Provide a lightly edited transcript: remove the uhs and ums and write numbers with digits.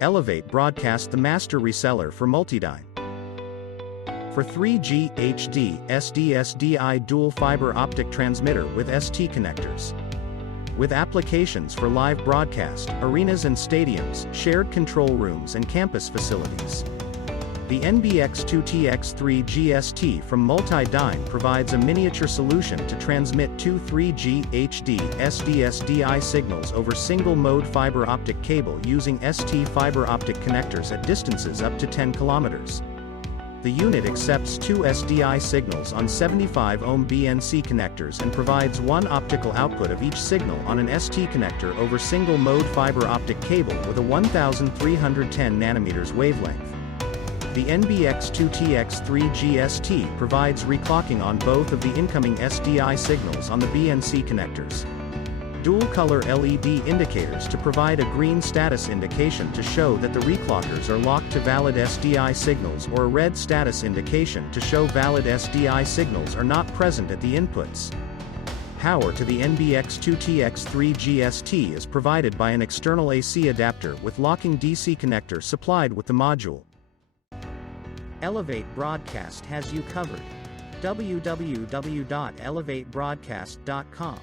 Elevate Broadcast, the master reseller for MultiDyne. For 3G HD SD-SDI dual fiber optic transmitter with ST connectors. With applications for live broadcast, arenas and stadiums, shared control rooms and campus facilities. The NBX-2TX-3G-ST from MultiDyne provides a miniature solution to transmit two 3G HD SD-SDI signals over single-mode fiber optic cable using ST fiber optic connectors at distances up to 10 kilometers. The unit accepts two SDI signals on 75 Ohm BNC connectors and provides one optical output of each signal on an ST connector over single-mode fiber optic cable with a 1310 nanometers wavelength. The NBX-2TX-3G-ST provides reclocking on both of the incoming SDI signals on the BNC connectors. Dual-color LED indicators to provide a green status indication to show that the reclockers are locked to valid SDI signals, or a red status indication to show valid SDI signals are not present at the inputs. Power to the NBX-2TX-3G-ST is provided by an external AC adapter with locking DC connector supplied with the module. Elevate Broadcast has you covered. www.elevatebroadcast.com